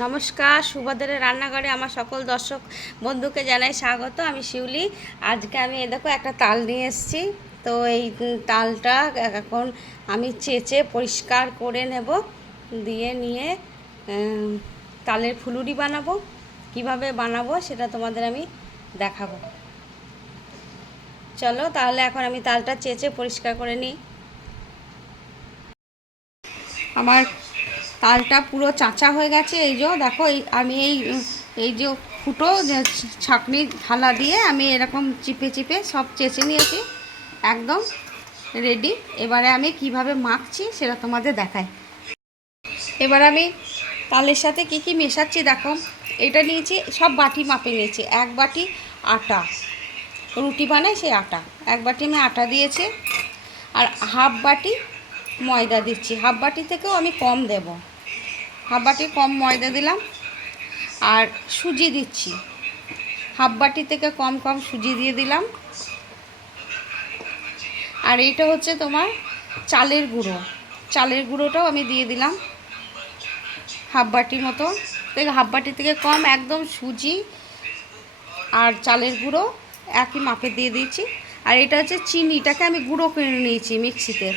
নমস্কার, সুভদ্রের রান্নাঘরে আমার সকল দর্শক বন্ধুকে জানাই স্বাগত। আমি শিউলি। আজকে আমি দেখো একটা তাল নিয়ে এসেছি। তো এই তালটা এখন আমি চেঁচে পরিষ্কার করে নেব, দিয়ে নিয়ে তালের ফুলুরি বানাবো। কিভাবে বানাবো সেটা তোমাদের আমি দেখাবো। চলো তাহলে এখন আমি তালটা চেঁচে পরিষ্কার করে নিই। আমার তালটা পুরো চাঁচা হয়ে গেছে। এই যে দেখো, আমি এই যে ফুটো যে ছাঁকনি থালা দিয়ে আমি এরকম চিপে চিপে সব চেঁচে নিয়েছি, একদম রেডি। এবারে আমি কিভাবে মাখছি সেটা তোমাদের দেখাই। এবার আমি তালের সাথে কি কি মেশাচ্ছি দেখো। এটা নিয়েছি, সব বাটি মাপে নিয়েছি। এক বাটি আটা, রুটি বানাই সেই আটা, এক বাটি আমি আটা দিয়েছি। আর হাফ বাটি ময়দা দিচ্ছি। হাফ বাটি থেকেও আমি কম দেব, হাফ বাটি কম ময়দা দিলাম। আর সুজি দিচ্ছি, হাফ বাটি থেকে কম কম সুজি দিয়ে দিলাম। আর এইটা হচ্ছে তোমার চালের গুঁড়ো, চালের গুঁড়োটাও আমি দিয়ে দিলাম হাফ বাটির মতো থেকে, হাফ বাটি থেকে কম একদম সুজি আর চালের গুঁড়ো একই মাপে দিয়ে দিয়েছি। আর এটা হচ্ছে চিনিটাকে আমি গুঁড়ো করে নিয়েছি মিক্সিতে।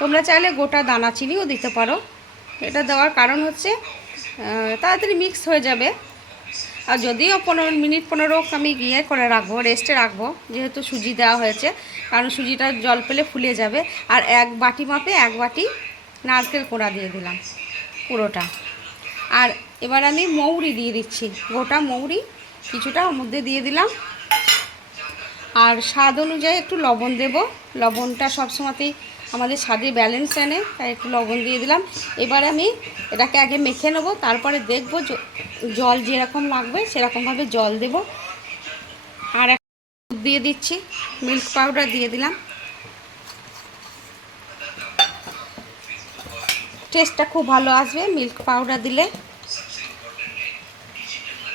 তোমরা চাইলে গোটা দানা চিনিও দিতে পারো। এটা দেওয়ার কারণ হচ্ছে তাড়াতাড়ি মিক্স হয়ে যাবে। আর যদিও 15 মিনিট আমি গিয়ে করে রাখবো, রেস্টে রাখবো, যেহেতু সুজি দেওয়া হয়েছে, কারণ সুজিটা জল পেলে ফুলে যাবে। আর এক বাটি মাপে এক বাটি নারকেল কোড়া দিয়ে দিলাম পুরোটা। আর এবার আমি মৌরি দিয়ে দিচ্ছি, গোটা মৌরি কিছুটা ওর মধ্যে দিয়ে দিলাম। আর স্বাদ অনুযায়ী একটু লবণ দেব। লবণটা সবসময়তেই আমাদের স্বাদে ব্যালেন্স আনে, তাই একটু লবণ দিয়ে দিলাম। এবারে আমি এটাকে আগে মেখে নেবো, তারপরে দেখবো জল যেরকম লাগবে সেরকমভাবে জল দেব। আর দুধ দিয়ে দিচ্ছি, মিল্ক পাউডার দিয়ে দিলাম। টেস্টটা খুব ভালো আসবে মিল্ক পাউডার দিলে।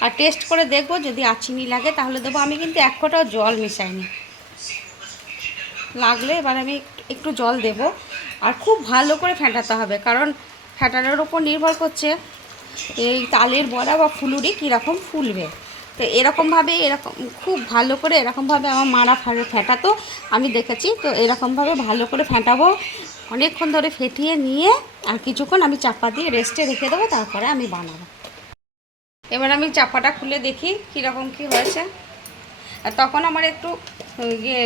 আর টেস্ট করে দেখবো, যদি চিনি লাগে তাহলে দেবো। আমি কিন্তু এক ফোঁটাও জল মেশাইনি, লাগলে এবার আমি একটু জল দেব। আর খুব ভালো করে ফেটাতে হবে, কারণ ফেটানোর ওপর নির্ভর করছে এই তালের বড়া বা ফুলুরি কীরকম ফুলবে। তো এরকমভাবে, এরকম খুব ভালো করে এরকমভাবে আমার মারা ফেটাতো, আমি দেখেছি। তো এরকমভাবে ভালো করে ফেটাবো, অনেকক্ষণ ধরে ফেটিয়ে নিয়ে আর কিছুক্ষণ আমি চাপা দিয়ে রেস্টে রেখে দেবো, তারপরে আমি বানাবো। এবার আমি চাপাটা খুলে দেখি কীরকম কী হয়েছে। আর তখন আমার একটু ইয়ে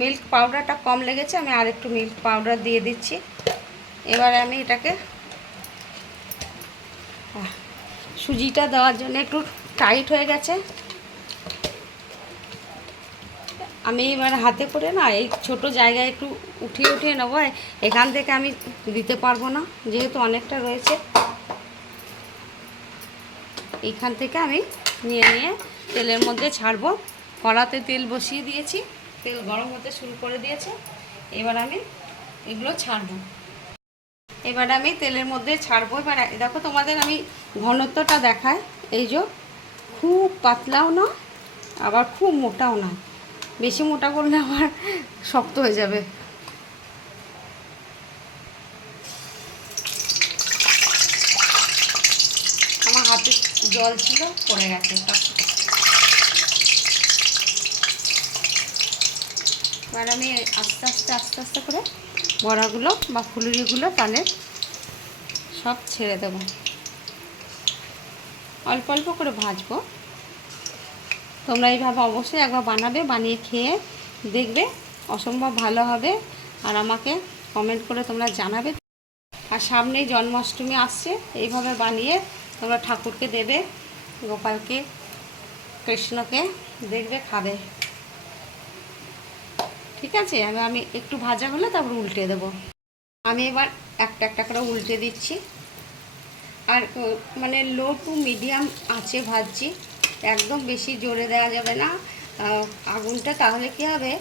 মিল্ক পাউডারটা কম লেগেছে, আমি আর একটু মিল্ক পাউডার দিয়ে দিচ্ছি। এবারে আমি এটাকে, সুজিটা দেওয়ার জন্য একটু টাইট হয়ে গেছে। আমি এবার হাতে করে না এই ছোট জায়গায় একটু উঠিয়ে উঠিয়ে নেবো। এখান থেকে আমি দিতে পারবো না, যেহেতু অনেকটা রয়েছে। এইখান থেকে আমি নিয়ে নিয়ে তেলের মধ্যে ছাড়বো। কড়াতে তেল বসিয়ে দিয়েছি, তেল গরম হতে শুরু করে দিয়েছে। এবার আমি এগুলো ছাড়বো। এবার আমি তেলের মধ্যে ছাড়বো। এবার দেখো তোমাদের আমি ঘনত্বটা দেখাই। এই যে খুব পাতলাও না, আবার খুব মোটাও না। বেশি মোটা করলে আবার শক্ত হয়ে যাবে। আমার হাতে জল ছিল, পড়ে গেছে। এবার আমি আস্তে আস্তে আস্তে আস্তে করে বড়াগুলো বা ফুলুরিগুলো তালের সব ছেড়ে দেবো। অল্প অল্প করে ভাজবো। তোমরা এইভাবে অবশ্যই একবার বানাবে, বানিয়ে খেয়ে দেখবে, অসম্ভব ভালো হবে। আর আমাকে কমেন্ট করে তোমরা জানাবে। আর সামনেই জন্মাষ্টমী আসছে, এইভাবে বানিয়ে তোমরা ঠাকুরকে দেবে, গোপালকে, কৃষ্ণকে, দেখবে খাবে। ঠিক আছে, আমি একটু ভাজা হলে তারপর উল্টে দেবো। আমি এবার একটা একটা করে উল্টে দিচ্ছি। আর মানে লো টু মিডিয়াম আঁচে ভাজছি, একদম বেশি জোরে দেওয়া যাবে না আগুনটা, তাহলে কি হবে,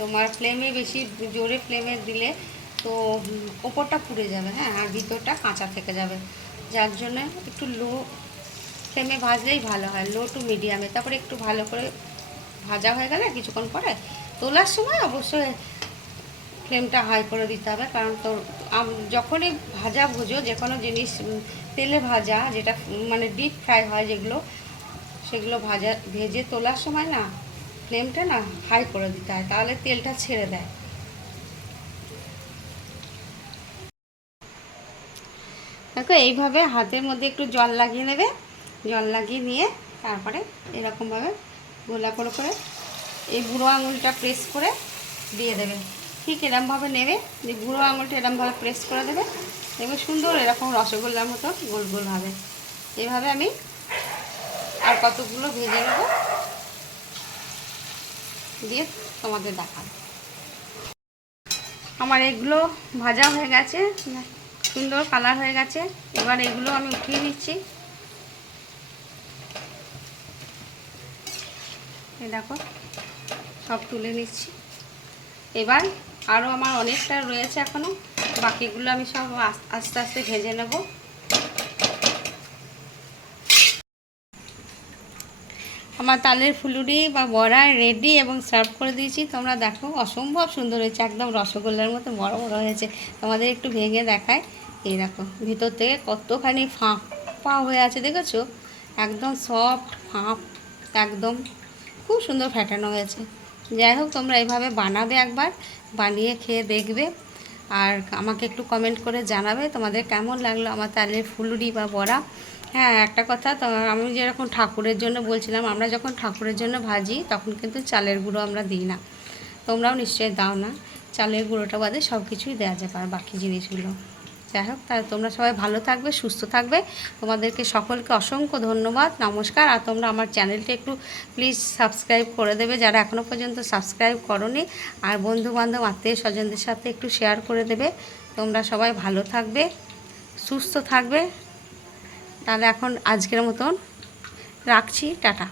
তোমার ফ্লেমে বেশি জোরে ফ্লেমে দিলে তো ওপরটা পুড়ে যাবে, হ্যাঁ, আর ভিতরটা কাঁচা থেকে যাবে। যার জন্য একটু লো ফ্লেমে ভাজলেই ভালো হয়, লো টু মিডিয়ামে। তারপরে একটু ভালো করে ভাজা হয়ে গেলে কিছুক্ষণ পরে তোলার সময় অবশ্যই ফ্লেমটা হাই করে দিতে হবে, কারণ তোর যখনই ভাজা ভুজো যে কোনো জিনিস তেলে ভাজা যেটা মানে ডিপ ফ্রাই হয় যেগুলো, সেগুলো ভেজে তোলার সময় না ফ্লেমটা না হাই করে দিতে হয়, তাহলে তেলটা ছেড়ে দেয়। দেখো এইভাবে হাতের মধ্যে একটু জল লাগিয়ে নেবে, জল লাগিয়ে নিয়ে তারপরে এরকমভাবে গোলা করে করে এই বুড়ো আঙুলটা প্রেস করে দিয়ে দেবে। ঠিক এরমভাবে নেবে, যে বুড়ো আঙুলটা এরমভাবে প্রেস করে দেবে, দেখবে সুন্দর এরকম রসগোল্লার মতো গোল গোল হবে। এইভাবে আমি আর কতগুলো ভেজে নেব, দিয়ে তোমাদের দেখাবো। আমার এগুলো ভাজা হয়ে গেছে, সুন্দর কালার হয়ে গেছে। এবার এগুলো আমি উঠিয়ে নিচ্ছি। এই দেখো সব তুলে নিচ্ছি। এবার আরও আমার অনেকটা রয়েছে এখনও, বাকিগুলো আমি সব আস্তে আস্তে ভেজে নেব। আমার তালের ফুলুরি বা বড়া রেডি এবং সার্ভ করে দিয়েছি। তোমরা দেখো অসম্ভব সুন্দর হয়েছে, একদম রসগোল্লার মতো বড় বড় হয়েছে। তোমাদের একটু ভেঙে দেখায়। এই দেখো ভিতর থেকে কতখানি ফাঁপা হয়ে আছে, দেখেছো? একদম সফট ফাঁপ, একদম খুব সুন্দর ফ্যাটানো হয়েছে। যাই হোক, তোমরা এইভাবে বানাবে, একবার বানিয়ে খেয়ে দেখবে, আর আমাকে একটু কমেন্ট করে জানাবে তোমাদের কেমন লাগলো আমার তালের ফুলুরি বা বড়া। হ্যাঁ, একটা কথা, তো আমি যেরকম ঠাকুরের জন্য বলছিলাম, আমরা যখন ঠাকুরের জন্য ভাজি তখন কিন্তু চালের গুঁড়ো আমরা দিই না, তোমরাও নিশ্চয়ই দাও না। চালের গুঁড়োটা বাদে সব কিছুই দেওয়া যাবে আর বাকি জিনিসগুলো। যাই হোক, তাহলে তোমরা সবাই ভালো থাকবে, সুস্থ থাকবে। তোমাদেরকে সকলকে অসংখ্য ধন্যবাদ, নমস্কার। আর তোমরা আমার চ্যানেলটা একটু প্লিজ সাবস্ক্রাইব করে দেবে যারা এখনও পর্যন্ত সাবস্ক্রাইব করোনি, আর বন্ধুবান্ধব আত্মীয় স্বজনদের সাথে একটু শেয়ার করে দেবে। তোমরা সবাই ভালো থাকবে, সুস্থ থাকবে। তাহলে এখন আজকের মতন রাখছি, টাটা।